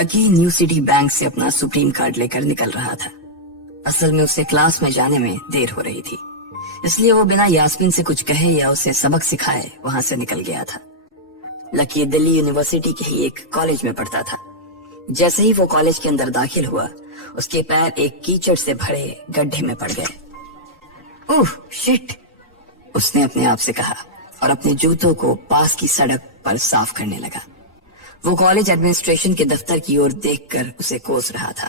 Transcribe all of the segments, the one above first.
Lucky new city bank से अपना supreme card लेकर निकल रहा था। असल में उसे क्लास में जाने में देर हो रही थी, इसलिए वो बिना यास्मीन से कुछ कहे या उसे सबक सिखाए वहां से निकल गया था। लकी दिल्ली यूनिवर्सिटी के ही एक कॉलेज में पढ़ता था। जैसे ही वो कॉलेज के अंदर दाखिल हुआ, उसके पैर एक कीचड़ से भरे गड्ढे में पड़ गए। ओह शिट, उसने अपने आप से कहा और अपने जूतों को पास की सड़क पर साफ करने लगा। वो कॉलेज एडमिनिस्ट्रेशन के दफ्तर की ओर देखकर उसे कोस रहा था।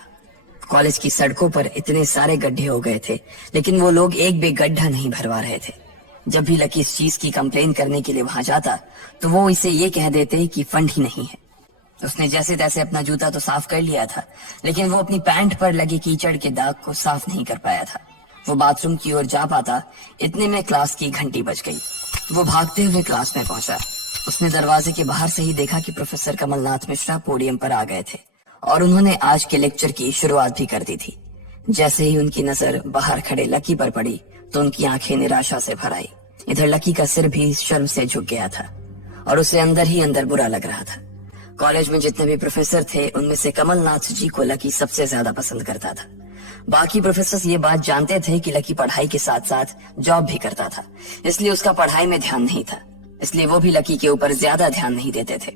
कॉलेज की सड़कों पर इतने सारे गड्ढे हो गए थे, लेकिन वो लोग एक भी गड्ढा नहीं भरवा रहे थे। जब भी लकी इस चीज की कंप्लेन करने के लिए वहां जाता, तो वो इसे ये कह देते कि फंड ही नहीं है। उसने जैसे तैसे अपना जूता तो साफ कर लिया था, लेकिन वो अपनी पैंट पर लगे कीचड़ के दाग को साफ नहीं कर पाया था। वो बाथरूम की ओर जा पाता, इतने में क्लास की घंटी बज गई। वो भागते हुए क्लास में पहुंचा। उसने दरवाजे के बाहर से ही देखा कि प्रोफेसर कमलनाथ मिश्रा पोडियम पर आ गए थे और उन्होंने आज के लेक्चर की शुरुआत भी कर दी थी। जैसे ही उनकी नजर बाहर खड़े लकी पर पड़ी, तो उनकी आंखें निराशा से भर आई। इधर लकी का सिर भी शर्म से झुक गया था और उसे अंदर ही अंदर बुरा लग रहा था। कॉलेज में जितने भी प्रोफेसर थे, उनमें से कमलनाथ जी को लकी सबसे ज्यादा पसंद करता था। बाकी प्रोफेसर ये बात जानते थे कि लकी पढ़ाई के साथ साथ जॉब भी करता था, इसलिए उसका पढ़ाई में ध्यान नहीं था। इसलिए वो भी लकी के ऊपर ज्यादा ध्यान नहीं देते थे।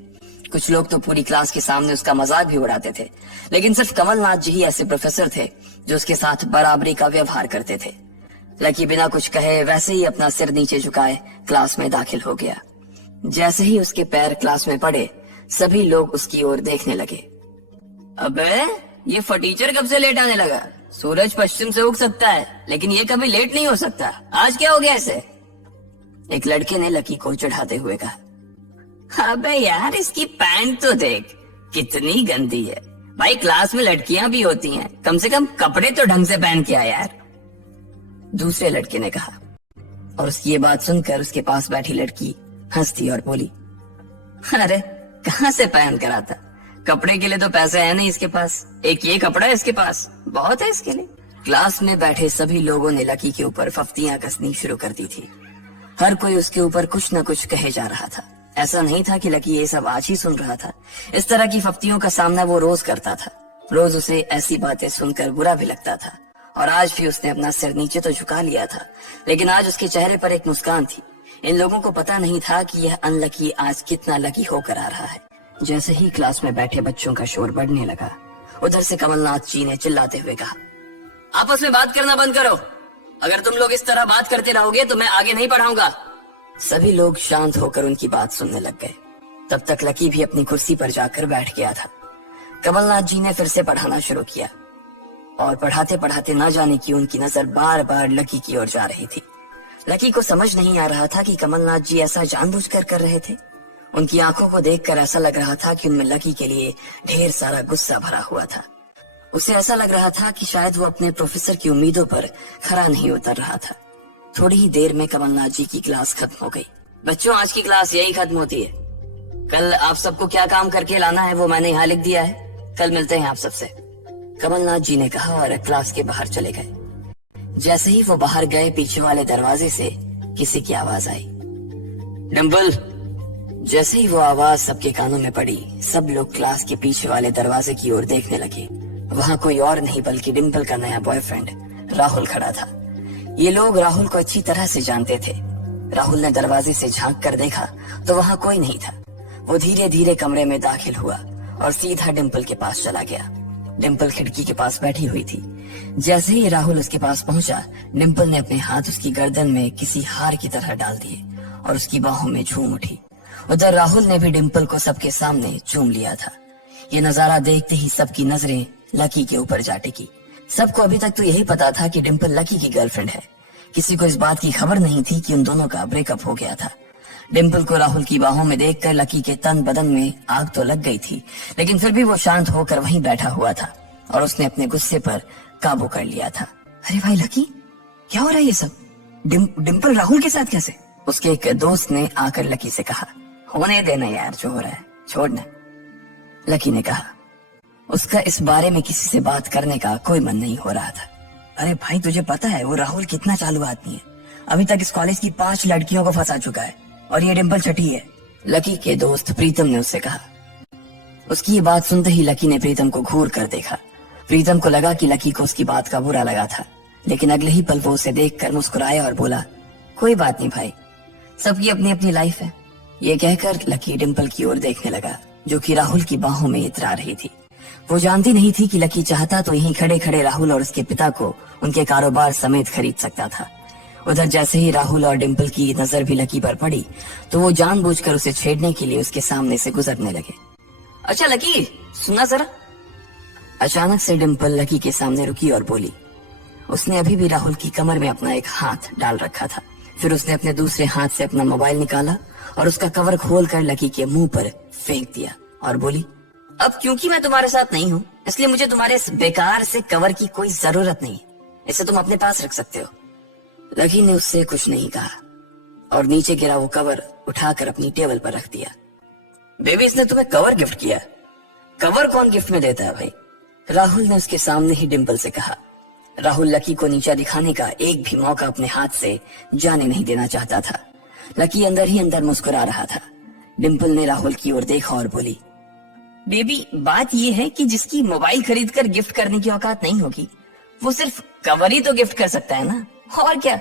कुछ लोग तो पूरी क्लास के सामने उसका मजाक भी उड़ाते थे, लेकिन सिर्फ कमलनाथ जी ही ऐसे प्रोफेसर थे जो उसके साथ बराबरी का व्यवहार करते थे। लकी बिना कुछ कहे वैसे ही अपना सिर नीचे झुकाए क्लास में दाखिल हो गया। जैसे ही उसके पैर क्लास में पड़े, सभी लोग उसकी ओर देखने लगे। अबे ये फटीचर कब से लेट आने लगा? सूरज पश्चिम से उग सकता है, लेकिन ये कभी लेट नहीं हो सकता। आज क्या हो गया इसे? एक लड़के ने लकी को चिढ़ाते हुए कहा। अबे यार, इसकी पैंट तो देख, कितनी गंदी है। भाई क्लास में लड़कियां भी होती हैं, कम से कम कपड़े तो ढंग से पहन के आ यार। दूसरे लड़के ने कहा और उसकी ये बात सुनकर उसके पास बैठी लड़की हंसती और बोली, अरे कहां से पहन कर आता? कपड़े के लिए तो पैसे है नहीं इसके पास, एक ये कपड़ा है इसके पास, बहुत है इसके लिए। क्लास में बैठे सभी लोगों ने लकी के ऊपर फफ्तियां कसनी शुरू कर दी थी। हर कोई उसके ऊपर कुछ न कुछ कहे जा रहा था। ऐसा नहीं था कि लकी ये सब आज ही सुन रहा था। इस तरह की फफ्तियों का सामना वो रोज करता था। रोज उसे ऐसी बातें सुनकर बुरा भी लगता था और आज भी उसने अपना सिर नीचे तो झुका लिया था, लेकिन आज उसके चेहरे पर एक मुस्कान थी। इन लोगों को पता नहीं था कि यह अनलकी आज कितना लकी होकर आ रहा है। जैसे ही क्लास में बैठे बच्चों का शोर बढ़ने लगा, उधर से कमलनाथ जी ने चिल्लाते हुए कहा, आपस में बात करना बंद करो। अगर तुम लोग इस तरह बात करते रहोगे तो मैं आगे नहीं पढ़ाऊंगा। सभी लोग शांत होकर उनकी बात सुनने लग गए। तब तक लकी भी अपनी कुर्सी पर जाकर बैठ गया था। कमलनाथ जी ने फिर से पढ़ाना शुरू किया और पढ़ाते पढ़ाते न जाने की उनकी नजर बार बार लकी की ओर जा रही थी। लकी को समझ नहीं आ रहा था कि कमलनाथ जी ऐसा जानबूझकर कर रहे थे। उनकी आंखों को देखकर ऐसा लग रहा था कि उनमें लकी के लिए ढेर सारा गुस्सा भरा हुआ था। उसे ऐसा लग रहा था कि शायद वो अपने प्रोफेसर की उम्मीदों पर खरा नहीं उतर रहा था। थोड़ी ही देर में कमलनाथ जी की क्लास खत्म हो गई। बच्चों, आज की क्लास यही खत्म होती है। कल आप सबको क्या काम करके लाना है वो मैंने यहाँ लिख दिया है। कल मिलते हैं आप सबसे, कमलनाथ जी ने कहा और क्लास के बाहर चले गए। जैसे ही वो बाहर गए, पीछे वाले दरवाजे से किसी की आवाज आई, डिंपल। जैसे ही वो आवाज सबके कानों में पड़ी, सब लोग क्लास के पीछे वाले दरवाजे की ओर देखने लगे। वहां कोई और नहीं बल्कि डिंपल का नया बॉयफ्रेंड राहुल खड़ा था। ये लोग राहुल को अच्छी तरह से जानते थे। राहुल ने दरवाजे से झांक कर देखा तो वहां कोई नहीं था। वो धीरे धीरे कमरे में दाखिल हुआ और सीधा डिंपल के पास चला गया। डिंपल खिड़की के पास बैठी हुई थी। जैसे ही राहुल उसके पास पहुंचा, डिंपल ने अपने हाथ उसकी गर्दन में किसी हार की तरह डाल दिए और उसकी बाहों में झूम उठी। उधर राहुल ने भी डिंपल को सबके सामने चूम लिया था। ये नजारा देखते ही सबकी नजरें लकी के ऊपर जा टिकी। सबको अभी तक तो यही पता था कि डिंपल लकी की गर्लफ्रेंड है। किसी को इस बात की खबर नहीं थी कि उन दोनों का ब्रेकअप हो गया था। डिंपल को राहुल की बाहों में देखकर लकी के तन बदन में आग तो लग गई थी, लेकिन फिर भी वो शांत होकर वहीं बैठा हुआ था और उसने अपने गुस्से पर काबू कर लिया था। अरे भाई लकी, क्या हो रहा है ये सब? डिंपल राहुल के साथ कैसे? उसके एक दोस्त ने आकर लकी से कहा। होने देना यार, जो हो रहा है छोड़ना, लकी ने कहा। उसका इस बारे में किसी से बात करने का कोई मन नहीं हो रहा था। अरे भाई, तुझे पता है वो राहुल कितना चालू आदमी है। अभी तक इस कॉलेज की 5 लड़कियों को फंसा चुका है और ये डिंपल छठी है, लकी के दोस्त प्रीतम ने उससे कहा। उसकी ये बात सुनते ही लकी ने प्रीतम को घूर कर देखा। प्रीतम को लगा कि लकी को उसकी बात का बुरा लगा था, लेकिन अगले ही पल वो उसे देखकर मुस्कुराया और बोला, कोई बात नहीं भाई, सबकी अपनी अपनी लाइफ है। ये कहकर लकी डिम्पल की ओर देखने लगा, जो कि राहुल की बाहों में इतरा रही थी। वो जानती नहीं थी कि लकी चाहता तो यहीं खड़े खड़े राहुल और उसके पिता को उनके कारोबार समेत खरीद सकता था। उधर जैसे ही राहुल और डिम्पल की नजर भी लकी पर पड़ी तो वो जानबूझकर उसे छेड़ने के लिए उसके सामने से गुजरने लगे। अच्छा लकी, सुना जरा। अचानक से डिम्पल लकी के सामने रुकी और बोली। उसने अभी भी राहुल की कमर में अपना एक हाथ डाल रखा था। फिर उसने अपने दूसरे हाथ से अपना मोबाइल निकाला और उसका कवर खोलकर लकी के मुंह पर फेंक दिया और बोली, अब क्योंकि मैं तुम्हारे साथ नहीं हूँ इसलिए मुझे तुम्हारे इस बेकार से कवर की कोई जरूरत नहीं, इसे तुम अपने पास रख सकते हो। लकी ने उससे कुछ नहीं कहा और नीचे गिरा वो कवर उठाकर अपनी टेबल पर रख दिया। बेबी, इसने तुम्हें कवर गिफ्ट किया? कवर कौन गिफ्ट में देता है भाई? राहुल ने उसके सामने ही डिम्पल से कहा। राहुल लकी को नीचा दिखाने का एक भी मौका अपने हाथ से जाने नहीं देना चाहता था। लकी अंदर ही अंदर मुस्कुरा रहा था। डिम्पल ने राहुल की ओर देखा और बोली, बेबी, बात ये है कि जिसकी मोबाइल खरीद कर गिफ्ट करने की औकात नहीं होगी वो सिर्फ कवर ही तो गिफ्ट कर सकता है ना, और क्या।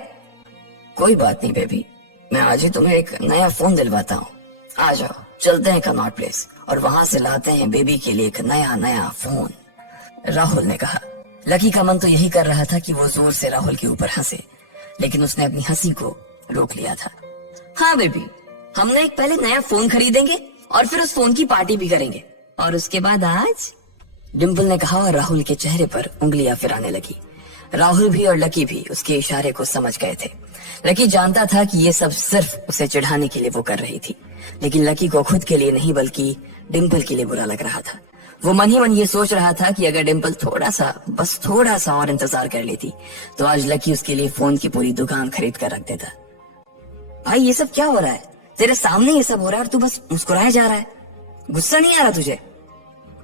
कोई बात नहीं बेबी, मैं आज ही तुम्हें एक नया फोन दिलवाता हूँ। आ जाओ, चलते हैं कनॉट प्लेस और वहां से लाते हैं बेबी के लिए एक नया फोन, राहुल ने कहा। लकी का मन तो यही कर रहा था कि वो जोर से राहुल के ऊपर हंसे, लेकिन उसने अपनी हंसी को रोक लिया था। हाँ बेबी, हमने एक पहले नया फोन खरीदेंगे और फिर उस फोन की पार्टी भी करेंगे, और उसके बाद आज, डिम्पल ने कहा और राहुल के चेहरे पर उंगलियां फिराने लगी। राहुल भी और लकी भी उसके इशारे को समझ गए थे। लकी जानता था कि ये सब सिर्फ उसे चिढ़ाने के लिए वो कर रही थी, लेकिन लकी को खुद के लिए नहीं बल्कि डिम्पल के लिए बुरा लग रहा था। वो मन ही मन ये सोच रहा था कि अगर डिम्पल बस थोड़ा सा और इंतजार कर लेती तो आज लकी उसके लिए फोन की पूरी दुकान खरीद कर रख देता। भाई, ये सब क्या हो रहा है? तेरे सामने ये सब हो रहा है और तू बस मुस्कुराया जा रहा है, गुस्सा नहीं आ रहा तुझे?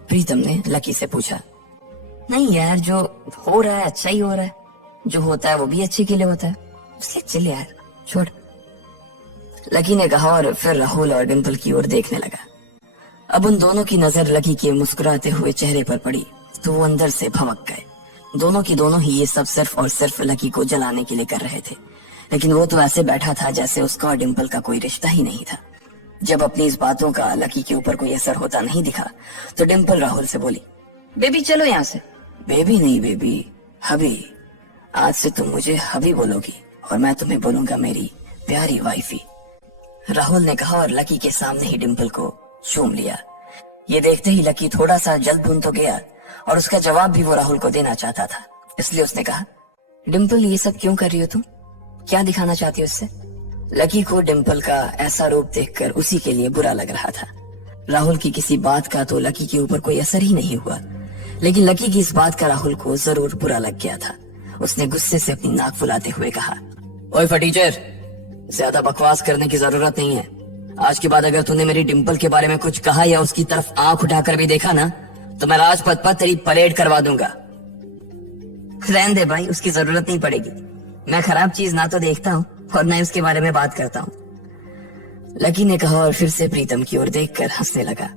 प्रीतम ने लकी से पूछा। नहीं यार, जो हो रहा है अच्छा ही हो रहा है, जो होता है वो भी अच्छे के लिए होता है, इसलिए चल यार, छोड़, लकी ने कहा और फिर राहुल और डिम्पल की ओर देखने लगा। अब उन दोनों की नजर लकी के मुस्कुराते हुए चेहरे पर पड़ी तो वो अंदर से भवक गए। दोनों की दोनों ही ये सब सिर्फ और सिर्फ लकी को जलाने के लिए कर रहे थे, लेकिन वो तो ऐसे बैठा था जैसे उसका और डिम्पल का कोई रिश्ता ही नहीं था। जब अपनी इस बातों का लकी के ऊपर कोई असर होता नहीं दिखा तो डिम्पल राहुल से बोली, बेबी चलो यहाँ से। बेबी नहीं बेबी, हबी। आज से तुम मुझे हबी बोलोगी और मैं तुम्हें बोलूंगा मेरी प्यारी वाइफी, राहुल ने कहा और लकी के सामने ही डिम्पल को चूम लिया। ये देखते ही लकी थोड़ा सा जल्द भून तो गया और उसका जवाब भी वो राहुल को देना चाहता था, इसलिए उसने कहा, डिम्पल ये सब क्यों कर रही हो तुम? क्या दिखाना चाहती हो इससे? लकी को डिम्पल का ऐसा रूप देखकर उसी के लिए बुरा लग रहा था। राहुल की किसी बात का तो लकी के ऊपर कोई असर ही नहीं हुआ, लेकिन लकी की इस बात का राहुल को जरूर बुरा लग गया था। उसने गुस्से से अपनी नाक फुलाते हुए कहा, ओए फटीचर, ज्यादा बकवास करने की जरूरत नहीं है। आज के बाद अगर तूने मेरी डिम्पल के बारे में कुछ कहा या उसकी तरफ आंख उठाकर भी देखा ना तो मैं राजपथ पर तेरी परेड करवा दूंगा। रहने दे भाई, उसकी जरूरत नहीं पड़ेगी। मैं खराब चीज ना तो देखता हूँ और न उसके बारे में बात करता हूँ, लकी ने कहा और फिर से प्रीतम की ओर देखकर हंसने लगा।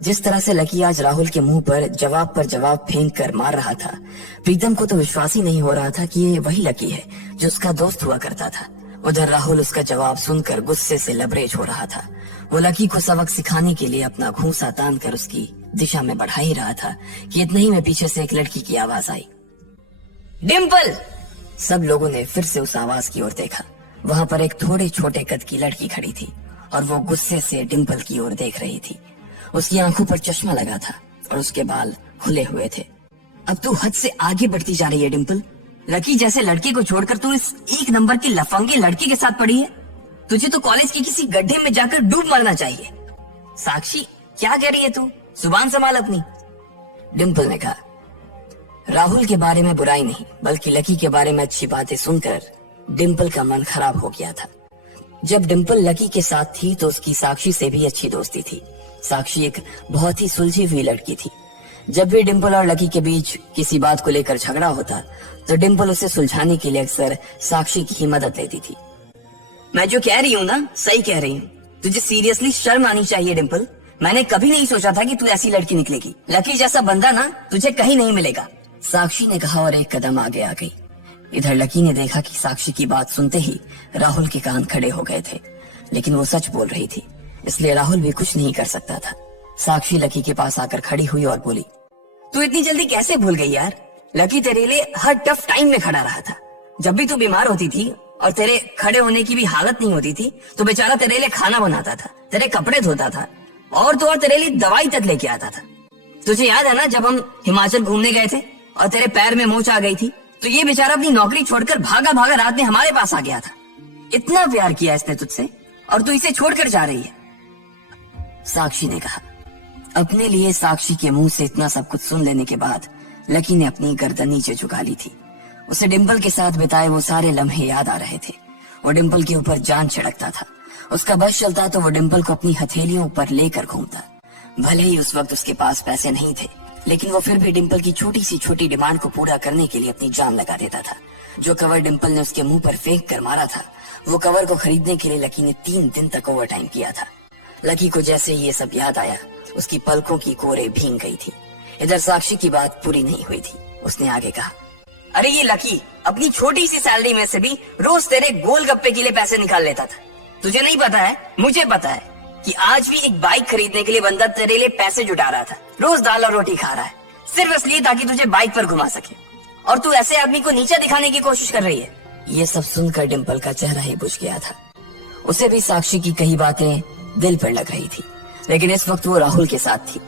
जिस तरह से लकी आज राहुल के मुंह पर जवाब फेंक कर मार रहा था, प्रीतम को तो विश्वास ही नहीं हो रहा था कि ये वही लकी है जो उसका दोस्त हुआ करता था। उधर राहुल उसका जवाब सुनकर गुस्से से लबरेज हो रहा था। वो लकी को सबक सिखाने के लिए अपना घूंसा तान कर उसकी दिशा में बढ़ा ही रहा था कि इतने ही में पीछे से एक लड़की की आवाज आई, डिम्पल। सब लोगों ने फिर से उस आवाज की ओर देखा। वहां पर एक थोड़े छोटे कद की लड़की खड़ी थी और वो गुस्से से डिम्पल की ओर देख रही थी। उसकी आंखों पर चश्मा लगा था और उसके बाल खुले हुए थे। अब तू हद से आगे बढ़ती जा रही है डिम्पल। लकी जैसे लड़की को छोड़कर तू इस एक नंबर की लफंगे लड़की के साथ पड़ी है। तुझे तो कॉलेज के किसी गड्ढे में जाकर डूब मरना चाहिए। साक्षी, क्या कह रही है तू? जुबान संभाल अपनी, डिम्पल ने कहा। राहुल के बारे में बुराई नहीं बल्कि लकी के बारे में अच्छी बातें सुनकर डिम्पल का मन खराब हो गया था। जब डिम्पल लकी के साथ थी तो उसकी साक्षी से भी अच्छी दोस्ती थी। साक्षी एक बहुत ही सुलझी हुई लड़की थी। जब भी डिम्पल और लकी के बीच किसी बात को लेकर झगड़ा होता तो डिम्पल उसे सुलझाने के लिए अक्सर साक्षी की ही मदद लेती थी। मैं जो कह रही हूँ ना, सही कह रही हूँ। तुझे सीरियसली शर्म आनी चाहिए डिम्पल। मैंने कभी नहीं सोचा था कि तू ऐसी लड़की निकलेगी। लकी जैसा बंदा ना तुझे कहीं नहीं मिलेगा, साक्षी ने कहा और एक कदम आगे आ गई। इधर लकी ने देखा कि साक्षी की बात सुनते ही राहुल के कान खड़े हो गए थे, लेकिन वो सच बोल रही थी, इसलिए राहुल भी कुछ नहीं कर सकता था। साक्षी लकी के पास आकर खड़ी हुई और बोली, तू इतनी जल्दी कैसे भूल गई यार? लकी तेरे लिए हर टफ टाइम में खड़ा रहा था। जब भी तू बीमार होती थी और तेरे खड़े होने की भी हालत नहीं होती थी तो बेचारा तेरे लिए खाना बनाता था, तेरे कपड़े धोता था और तो और तेरे लिए दवाई तक लेके आता था। तुझे याद है ना जब हम हिमाचल घूमने गए थे और तेरे पैर में मोच आ गई थी तो ये बेचारा अपनी नौकरी छोड़कर भागा भागा रात में हमारे पास आ गया था। इतना प्यार किया इसने तुझसे और तू इसे छोड़कर जा रही है, साक्षी ने कहा। अपने लिए साक्षी के मुंह से इतना सब कुछ सुन लेने के बाद लकी ने अपनी गर्दन नीचे झुका ली थी। उसे डिम्पल के साथ बिताए वो सारे लम्हे याद आ रहे थे। वो डिम्पल के ऊपर जान छिड़कता था। उसका बस चलता तो वो डिम्पल को अपनी हथेलियों पर लेकर घूमता। भले ही उस वक्त उसके पास पैसे नहीं थे, लेकिन वो फिर भी डिम्पल की छोटी सी छोटी डिमांड को पूरा करने के लिए अपनी जान लगा देता था। जो कवर डिम्पल ने उसके मुंह पर फेंक कर मारा था, वो कवर को खरीदने के लिए लकी ने 3 दिन तक ओवर टाइम किया था। लकी को जैसे ये सब याद आया, उसकी पलकों की कोरे भीग गई थी। इधर साक्षी की बात पूरी नहीं हुई थी। उसने आगे कहा, अरे ये लकी अपनी छोटी सी सैलरी में से भी रोज तेरे गोलगप्पे के लिए पैसे निकाल लेता था। तुझे नहीं पता है, मुझे पता है कि आज भी एक बाइक खरीदने के लिए बंदा तेरे लिए पैसे जुटा रहा था। रोज दाल और रोटी खा रहा है सिर्फ इसलिए ताकि तुझे बाइक पर घुमा सके, और तू ऐसे आदमी को नीचा दिखाने की कोशिश कर रही है। ये सब सुनकर डिम्पल का चेहरा ही बुझ गया था। उसे भी साक्षी की कही बातें दिल पर लग रही थी, लेकिन इस वक्त वो राहुल के साथ थी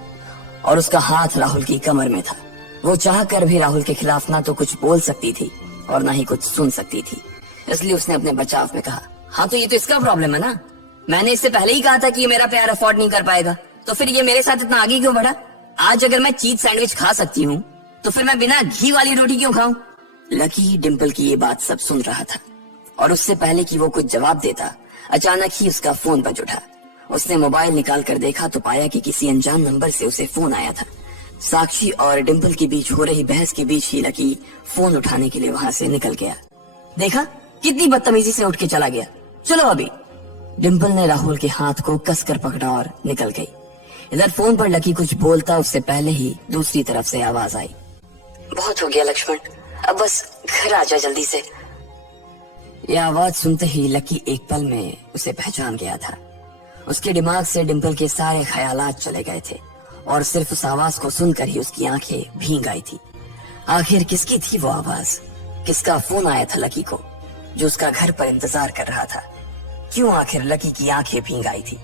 और उसका हाथ राहुल की कमर में था। वो चाह कर भी राहुल के खिलाफ ना तो कुछ बोल सकती थी और ना ही कुछ सुन सकती थी, इसलिए उसने अपने बचाव में कहा, हाँ तो ये तो इसका प्रॉब्लम है ना। मैंने इससे पहले ही कहा था कि ये मेरा प्यार अफोर्ड नहीं कर पाएगा, तो फिर ये मेरे साथ इतना आगे क्यों बढ़ा? आज अगर मैं चीज सैंडविच खा सकती हूँ तो फिर मैं बिना घी वाली रोटी क्यों खाऊं? लकी डिम्पल की ये बात सब सुन रहा था और उससे पहले कि वो कुछ जवाब देता, अचानक ही उसका फोन बज उठा। उसने मोबाइल निकाल कर देखा तो पाया कि किसी अनजान नंबर से उसे फोन आया था। साक्षी और डिम्पल के बीच हो रही बहस के बीच ही लकी फोन उठाने के लिए वहां से निकल गया। देखा कितनी बदतमीजी से उठ के चला गया। चलो अभी। डिम्पल ने राहुल के हाथ को कसकर पकड़ा और निकल गई। इधर फोन पर लकी कुछ बोलता उससे पहले ही दूसरी तरफ से आवाज आई, बहुत हो गया लक्ष्मण, अब बस घर आ जा जल्दी से। यह आवाज सुनते ही लकी एक पल में उसे पहचान गया था। उसके दिमाग से डिम्पल के सारे ख्यालात चले गए थे और सिर्फ उस आवाज को सुनकर ही उसकी आंखें भीग आई थी। आखिर किसकी थी वो आवाज? किसका फोन आया था लकी को जो उसका घर पर इंतजार कर रहा था? क्यों आखिर लकी की आंखें भीग आई थी?